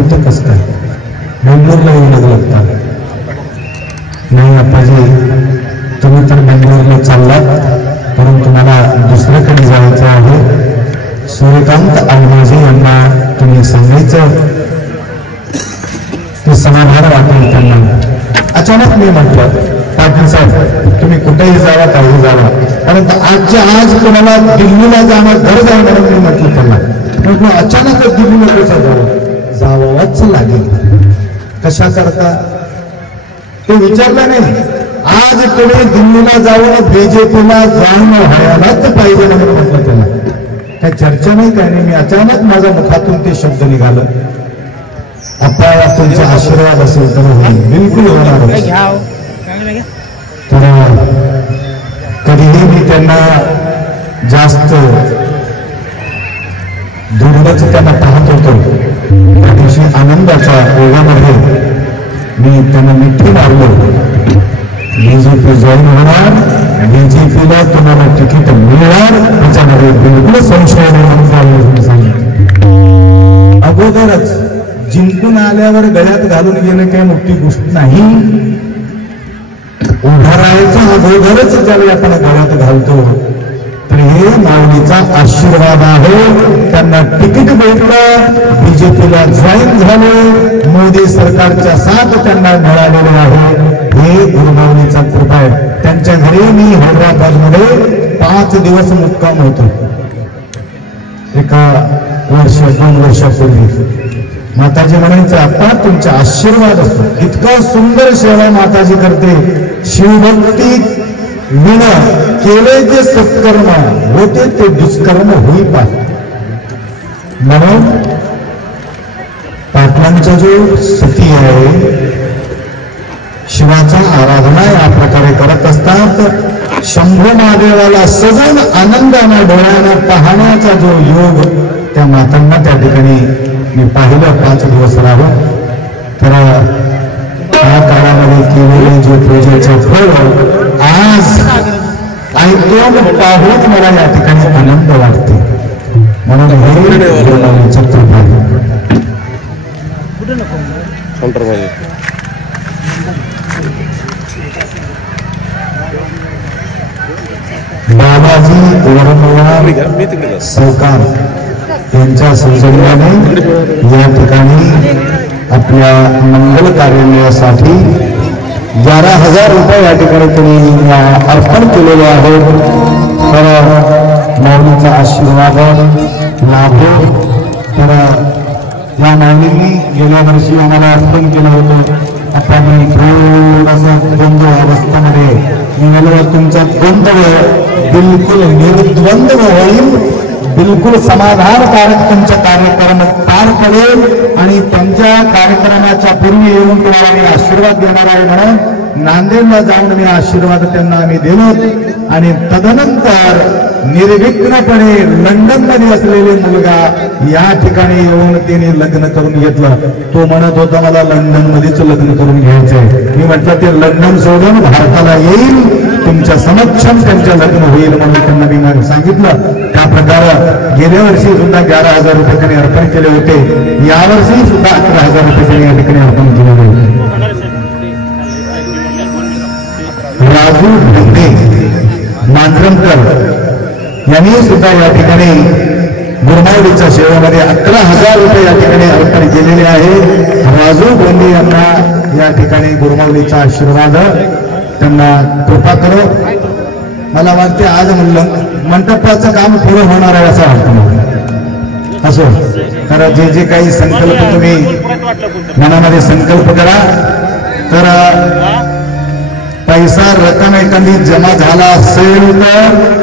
इथं कसं काय बेंगलोरला येऊ लागता? नाही आप्पाजी, तुम्ही तर बेंगलोरला चाललात, परंतु मला दुसरीकडे जायचं आहे. सूर्यकांत आलमाजी यांना तुम्ही सांगायचं, ते समाधान वाटेल त्यांना. अचानक मी म्हटलं, पाटील साहेब तुम्ही कुठेही जावा, काही जावा, परंतु आजच्या आज कोणाला दिल्लीला जाणं घर जाईल म्हणून मी म्हटलं त्यांना. म्हटलं अचानकच दिल्लीला कसं जावंच लागेल. कशा करता ते विचारलं नाही. आज तुम्ही दिल्लीला जाऊन बीजेपीला जाऊन व्हायलाच पाहिजे म्हणून म्हटलं त्यांना. काही चर्चा नाही, काय नाही. मी अचानक माझ्या मुखातून ते शब्द निघालं. आपल्याला तुमचा आशीर्वाद असेल तर होईल, बिलकुल होणार. तर कधीही मी त्यांना जास्त दूरच त्यांना पाहत होतो. त्या दिवशी आनंदाच्या ओघामध्ये मी त्यांना मिठी मारलो. बीजेपी जॉईन होणार, बीजेपीला तुम्हाला तिकीट मिळणार, त्याच्यामध्ये बिलकुल संशय नाही. अगोदरच जिंकून आल्यावर गळ्यात घालून गेलं काही मोठी गोष्ट नाही. उभा राहायचं अगोदरच ज्यावेळी आपण गळ्यात घालतो, तर हे माऊलीचा आशीर्वाद आहे. त्यांना तिकीट भेटलं, बीजेपीला जॉईन झाले, मोदी सरकारच्या साथ त्यांना मिळालेले आहे. हे गुरुमाऊलीचा कृपा आहे. त्यांच्या घरी मी हैदराबादमध्ये 5 दिवस मुक्काम होतो. एका वर्ष 2 वर्षापूर्वी माताजी म्हणायचं, आता तुमचा आशीर्वाद असतो. इतका सुंदर सेवा माताजी करते. शिवभक्ती विण केले जे सत्कर्म होते ते दुष्कर्म होई पाहिजे. म्हणून पाटलांचा जो सती आहे, शिवाचा आराधना या प्रकारे करत असतात. शंभू महादेवाला सजून आनंदाने डोळ्याने पाहण्याचा जो योग त्या मातांना त्या ठिकाणी मी पाहिलं 5 दिवस राहून. तर या काळामध्ये केलेले जे पूजेचे फळ आज ऐकून पाहून मला या ठिकाणी आनंद वाटते. म्हणून हे गुरुमाऊलीचं कृपा आहे. बाबाजी वरमवार सरकार यांच्या सौजन्याने या ठिकाणी आपल्या मंगल कार्यालयासाठी 11,000 रुपये या ठिकाणी त्यांनी अर्पण केलेले आहेत. तर माऊलीचा आशीर्वाद लाभो. तर या माऊलींनी गेल्या वर्षी आम्हाला अर्पण केलं होतं. आता मी थोडंसं द्वंद्व अवस्थेमध्ये निघालो. तुमचा द्वंद्व बिलकुल निर्द्वंद्व होईल, बिलकुल समाधानकारक तुमचा कार्यक्रम पार पडेल. आणि त्यांच्या कार्यक्रमाच्या पूर्वी येऊन तुम्हाला मी आशीर्वाद देणार आहे. म्हणून नांदेडला जाऊन मी आशीर्वाद त्यांना आम्ही दिलो. आणि तदनंतर निर्विघ्नपणे लंडनमध्ये असलेले मुलगा या ठिकाणी येऊन त्याने लग्न करून घेतलं. तो म्हणत होता मला लंडनमध्येच लग्न करून घ्यायचंय. मी म्हटलं ते लंडन सोडून भारताला येईल, तुमच्या समक्षम त्यांचं लग्न होईल म्हणून त्यांना मी सांगितलं. त्या प्रकारे गेल्या वर्षी सुद्धा 11,000 रुपये त्यांनी अर्पण केले होते. यावर्षी सुद्धा 11,000 रुपये त्यांनी या ठिकाणी अर्पण केले होते. राजू ढंगे मांजरमकर यांनी सुद्धा या ठिकाणी गुरुमाऊलीच्या सेवेमध्ये 11,000 रुपये या ठिकाणी अर्पण केलेले आहे. राजू ढंगे यांना या ठिकाणी गुरुमाऊलीचा आशीर्वाद त्यांना कृपा करो. मला वाटते आज म्हणलं मंडपाचं काम पूर्ण होणार आहे असं वाटतं मला. असो, तर जे काही संकल्प तुम्ही मनामध्ये संकल्प करा. तर पैसा रक्कम एखादी जमा झाला असेल तर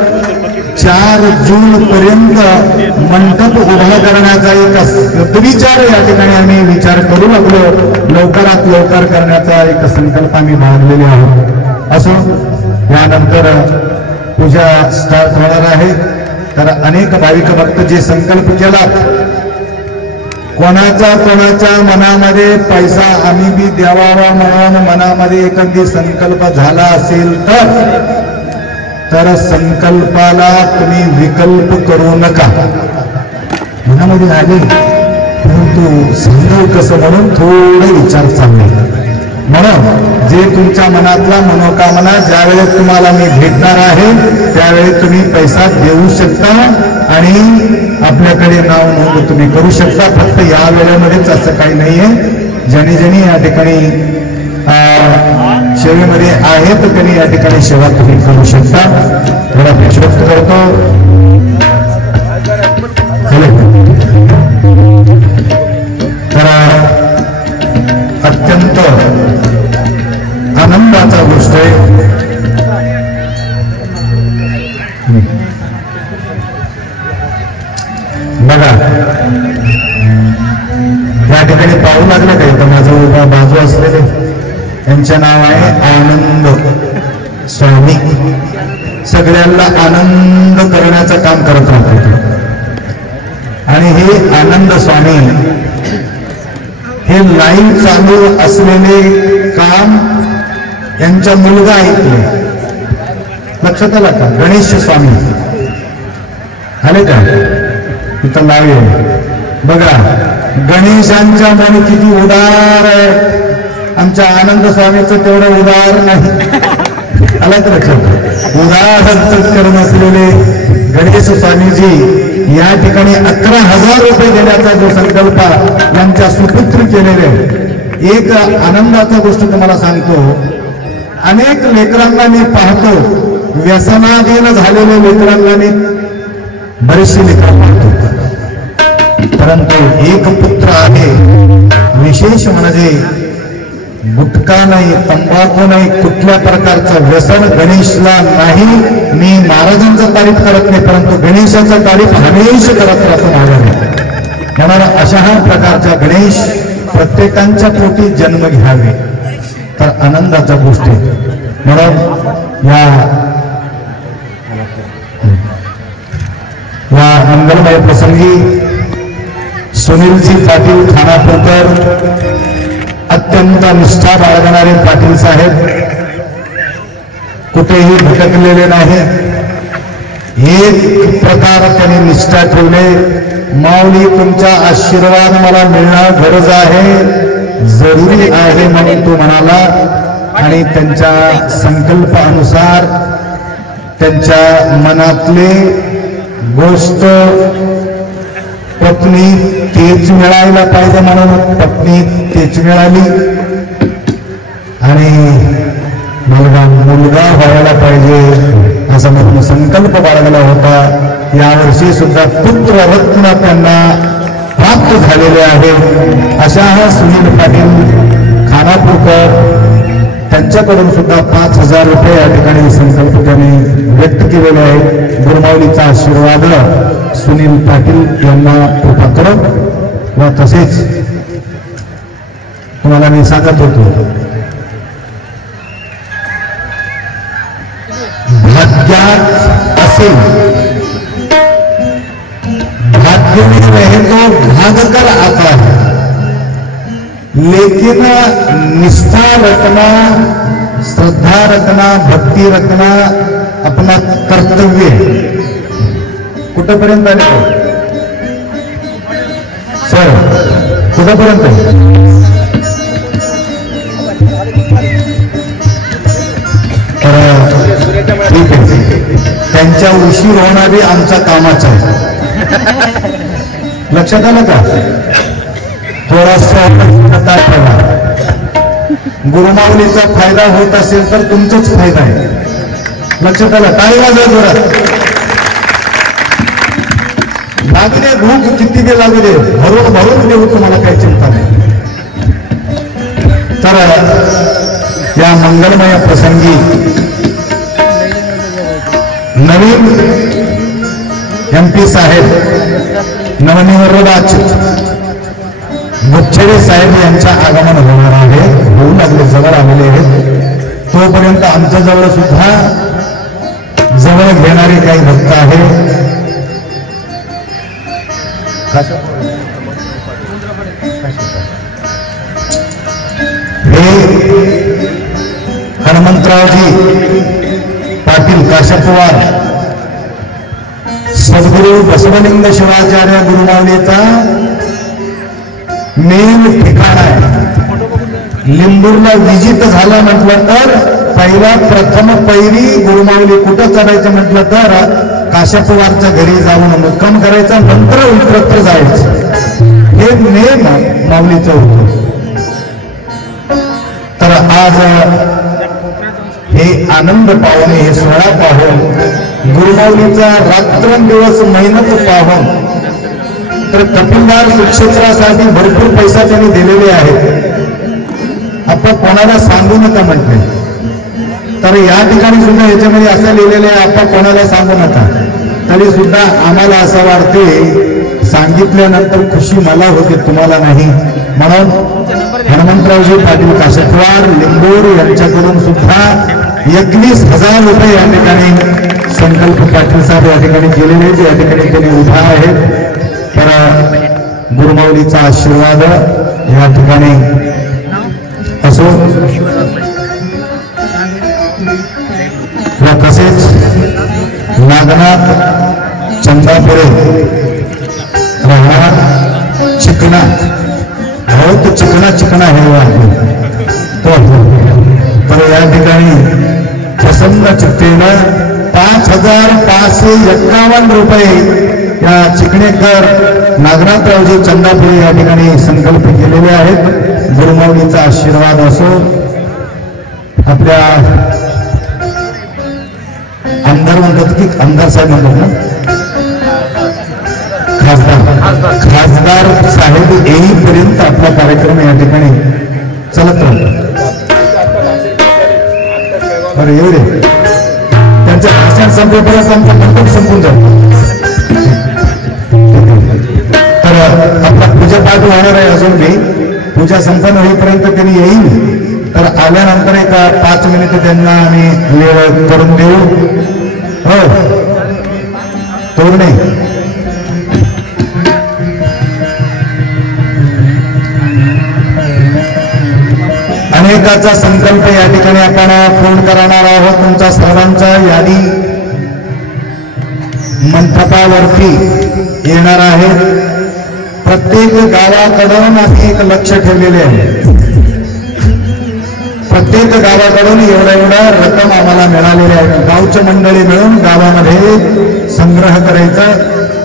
4 जून पर्यंत मंडप उभा करण्याचा एक सद्विचार या ठिकाणी आम्ही विचार करू लागलो. लवकरात लवकर करण्याचा एक संकल्प आम्ही बांधलेले आहोत. असो, यानंतर पूजा स्टार्ट होणार आहे. तर अनेक भाविक भक्त जे संकल्प केला, कोणाच्या मनामध्ये पैसा आम्ही बी द्यावा म्हणून मनामध्ये एखादी संकल्प झाला असेल तर संकल्पाला तुम्ही विकल्प करू नका. मनामध्ये आले तू समजव कसं म्हणून थोडे विचार चालले. म्हणून जे तुमच्या मनातला मनोकामना ज्यावेळेस तुम्हाला मी भेटणार आहे त्यावेळेस तुम्ही पैसा देऊ शकता आणि आपल्याकडे नाव नोंद तुम्ही करू शकता. फक्त या वेळेमध्येच असं काही नाहीये. ज्यांनी ज्यांनी या ठिकाणी सेवेमध्ये आहेत त्यांनी या ठिकाणी सेवा तुम्ही करू शकता. थोडा विश्वस्त करतो. तर अत्यंत आनंदाचा गोष्ट आहे. बघा या ठिकाणी पाहू लागलं काही तर माझं बाजू असलेले यांचं नाव आहे आनंद स्वामी. सगळ्यांना आनंद करण्याचं काम करत राहतो. आणि हे आनंद स्वामी हे लाईव्ह चालू असलेले काम यांचा मुलगा ऐकले. लक्षात आला का? गणेश स्वामी आले का इथं लावे. बघा गणेशांच्या मन किती उदार आहे. आमच्या आनंद स्वामीचं तेवढं उदार नाही. आला तर लक्षात. उदार हस्तकरण असलेले गणेश स्वामीजी या ठिकाणी 11,000 रुपये देण्याचा जो संकल्प यांच्या सुपुत्र केलेले. एक आनंदाचा गोष्ट तुम्हाला सांगतो. अनेक लेकरांना मी पाहतो, व्यसनाधीन झालेल्या लेकरांना मी बरेचसे लेकर पाहतो, परंतु एक पुत्र आहे विशेष म्हणजे गुटखा नाही, तंबाखू नाही, कुठल्या प्रकारचं व्यसन गणेशला नाही. मी महाराजांचं तारीफ करत नाही, परंतु गणेशाचं तारीफ हमेशा करत राहतो महाराज. म्हणून अशा प्रकारच्या गणेश प्रत्येकांच्या पोटी जन्म घ्यावे तर आनंदाच्या गोष्टी. म्हणून या मंगलमय प्रसंगी सुनीलजी पाटील खानापूरकर अत्यंत निष्ठा बाळगणारे पाटील साहेब, कुठेही भटकलेले नाही. एक प्रकार त्यांनी निष्ठा ठेवले. माऊली तुमचा आशीर्वाद मला मिळणं गरज आहे, जरुरी आहे म्हणून तो म्हणाला. आणि त्यांच्या संकल्पानुसार त्यांच्या मनातले गोष्ट पत्नी तेच मिळायला पाहिजे म्हणून पत्नी तेच मिळाली. आणि मुलगा व्हायला पाहिजे असा म्हणून संकल्प बाळगला होता. यावर्षी सुद्धा पुत्र रत्न त्यांना प्राप्त झालेले आहे. अशा सुनील पाटील खानापूरकर त्यांच्याकडून सुद्धा 5,000 रुपये या ठिकाणी संकल्प त्यांनी व्यक्त केलेले आहे. गुरुमाऊलीचा आशीर्वाद सुनील पाटील यांना कृपा करो. व तसेच तुम्हाला मी सांगत होतो, भाग्यात असेल भाग्य में रहे तो भाग कर आता है, लेकिन निष्ठा रखना, श्रद्धा रखना, भक्ति रखना अपना कर्तव्य है. कुठपर्यंत आले सर? कुठपर्यंत? ठीक आहे. त्यांच्या उशीर होणारी आमचा कामाचा आहे. लक्षात आलं का? थोडासा ठेवा. गुरुमाऊलीचा फायदा होत असेल तर तुमचाच फायदा आहे. लक्षात आलं? काय वाजव जोरात लागू दे. भूक किती दे लागू दे, भरून भरून देऊ, तुम्हाला काही चिंता नाही. तर या मंगलमय प्रसंगी नवीन MP साहेब नवनिर्वाच मुच्छेडे साहेब यांच्या आगमन होणार आहे. होऊ लागले, जवळ आलेले आहेत. तोपर्यंत आमच्या जवळ सुद्धा जवळ घेणारे काही भक्त आहे. हे हनुमंतरावजी पाटील काशपवार, सद्गुरू बसवलिंग शिवाचार्य गुरुमाऊलीचा मेन ठिकाण आहे. लिंबूरला विजिट झालं म्हटलं तर पहिला प्रथम पैरी गुरुमाऊली कुठं करायचं म्हटलं तर काश्यपवारच्या घरी जाऊन मुक्काम करायचा, नंतर इतरत्र जायचं. हे नेम माऊलीचं होतं. तर आज हे आनंद पाहून, हे सोहळा पाहून, गुरुमाऊलीचा रात्रंदिवस मेहनत पाहून, तर कपिलदार सुक्षेत्रासाठी भरपूर पैसा त्यांनी दिलेले आहेत. आपण कोणाला सांगू नका म्हटले. तर या ठिकाणी सुद्धा याच्यामध्ये असं लिहिलेलं आहे, आपण कोणाला सांगू नका. तरी सुद्धा आम्हाला असं वाटते सांगितल्यानंतर खुशी मला होते, तुम्हाला नाही. म्हणून हनुमंतरावजी पाटील काशेटवार लिंबूर यांच्याकडून सुद्धा 21,000 रुपये या ठिकाणी संकल्प पाटील साहेब या ठिकाणी केलेले आहेत. या ठिकाणी त्यांनी उभा आहेत. तर गुरुमाऊलीचा आशीर्वाद या ठिकाणी असो. तसेच नागनाथ चंदापुरे राहणार चिकना, बहुत चिकना है तर या ठिकाणी प्रसन्न चित्तेनं 5,551 रुपये या चिकणेकर नागनाथरावजी चंदापुरे या ठिकाणी संकल्प केलेले आहेत. गुरुमाऊलीचा आशीर्वाद असो. आपल्या आमदार म्हणतात की आमदार साहेब म्हणतात ना, खासदार साहेब येईपर्यंत आपला कार्यक्रम या ठिकाणी चालत राहतो. बरं येऊ दे, त्यांचं भाषण संपेपर्यंत आमचा मंडप संपून जातो. तर आपला पूजापाठ होणार आहे. अजून मी पूजा संपन्न होईपर्यंत त्यांनी येईल. तर आल्यानंतर एक 5 मिनिटं त्यांना आम्ही वेळ करून देऊ. हो तोरणे अनेकाचा संकल्प या ठिकाणी आपण पूर्ण करणार आहोत. तुमच्या सर्वांचा यादी मंडपावरती येणार आहे. प्रत्येक गावाकडून आम्ही एक लक्ष ठेवलेले आहे. प्रत्येक गावाकडून एवढा रक्कम आम्हाला मिळालेली आहे. गावच्या मंडळी मिळून गावामध्ये संग्रह करायचा.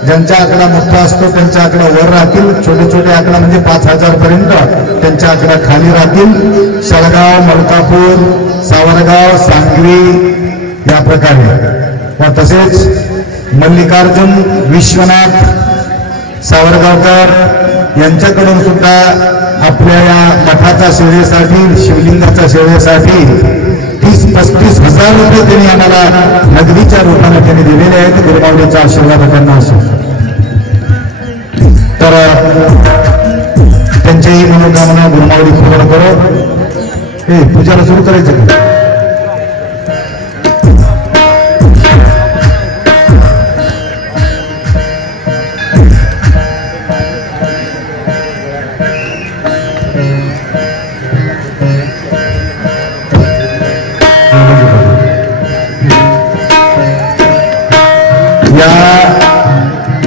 ज्यांचा आकडा मोठा असतो त्यांचा आकडा वर राहतील. छोटे छोटे आकडा म्हणजे 5,000 पर्यंत त्यांच्या आकडा खाली राहतील. शळगाव, मलकापूर, सावरगाव, सांगवी या प्रकारे. व तसेच मल्लिकार्जुन विश्वनाथ सावरगावकर यांच्याकडून सुद्धा आपल्या या मठाच्या सेवेसाठी, शिवलिंगाच्या सेवेसाठी 30-35 हजार रुपये त्यांनी आम्हाला नगदीच्या रूपाने त्यांनी दिलेले आहेत. गुरुमाऊलीचा आशीर्वाद त्यांना असो. तर त्यांच्याही मनोकामना गुरुमाऊली पूर्ण करो. हे पूजाला सुरू करायचं का?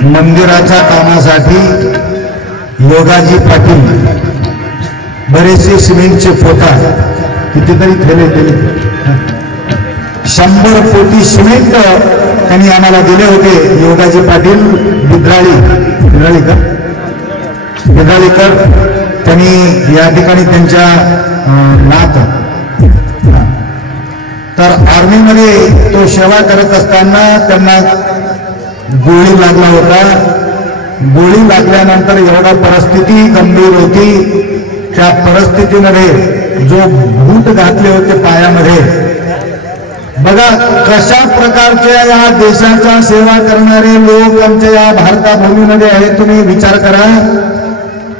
मंदिराच्या कामासाठी योगाजी पाटील बरेचसे सिमेंटचे पोता कितीतरी ठेवले, 100 पोती सिमेंट त्यांनी आम्हाला दिले होते. योगाजी पाटील बिद्राळीकर त्यांनी या ठिकाणी त्यांच्या नात, तर आर्मीमध्ये तो सेवा करत असताना त्यांना गोळी लागला होता. गोळी लागल्यानंतर एवढा परिस्थिती गंभीर होती. त्या परिस्थितीमध्ये जो बूट घातले होते पायामध्ये, बघा कशा प्रकारच्या या देशाच्या सेवा करणारे लोक आमच्या या भारताभूमीमध्ये आहेत. तुम्ही विचार करा.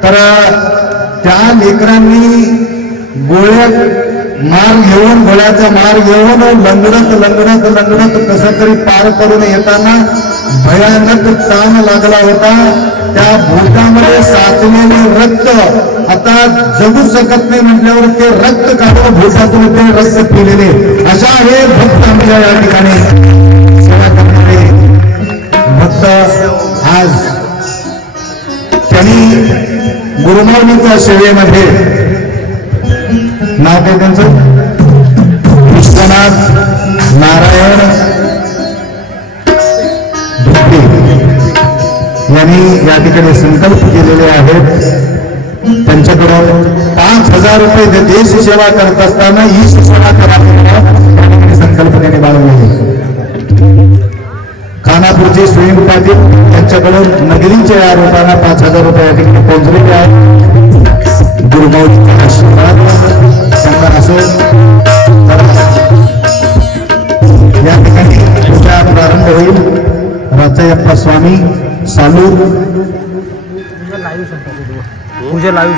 तर त्या लेकरांनी गोळ्याचा मार घेऊन लंगडत कसं तरी पार करून येताना भयानक ताण लागला होता. त्या भूतामध्ये साचलेले रक्त आता जगू शकत नाही म्हटल्यावर ते रक्त काढून भूतातून ते रक्त पिलेले अशा हे भक्त आमच्या या ठिकाणी सेवा करणारे भक्त. आज त्यांनी गुरुमाऊलींच्या सेवेमध्ये नाव काय त्यांचं विश्वनाथ नारायण धोटे यांनी या ठिकाणी संकल्प केलेले आहेत. त्यांच्याकडून 5,000 रुपये देश सेवा करत असताना ही सेवा करावी संकल्प त्यांनी बाळगली. खानापूरचे स्वयं पाटील यांच्याकडून नगरीच्या रूपाने 5,000 रुपये या ठिकाणी पोहोचलेले आहेत. गुरुमाऊलींचा आशीर्वाद त्यांना असो. या ठिकाणी पूजा प्रारंभ होईल. राजायप्पा स्वामी सालूर पूजा लाईव्ह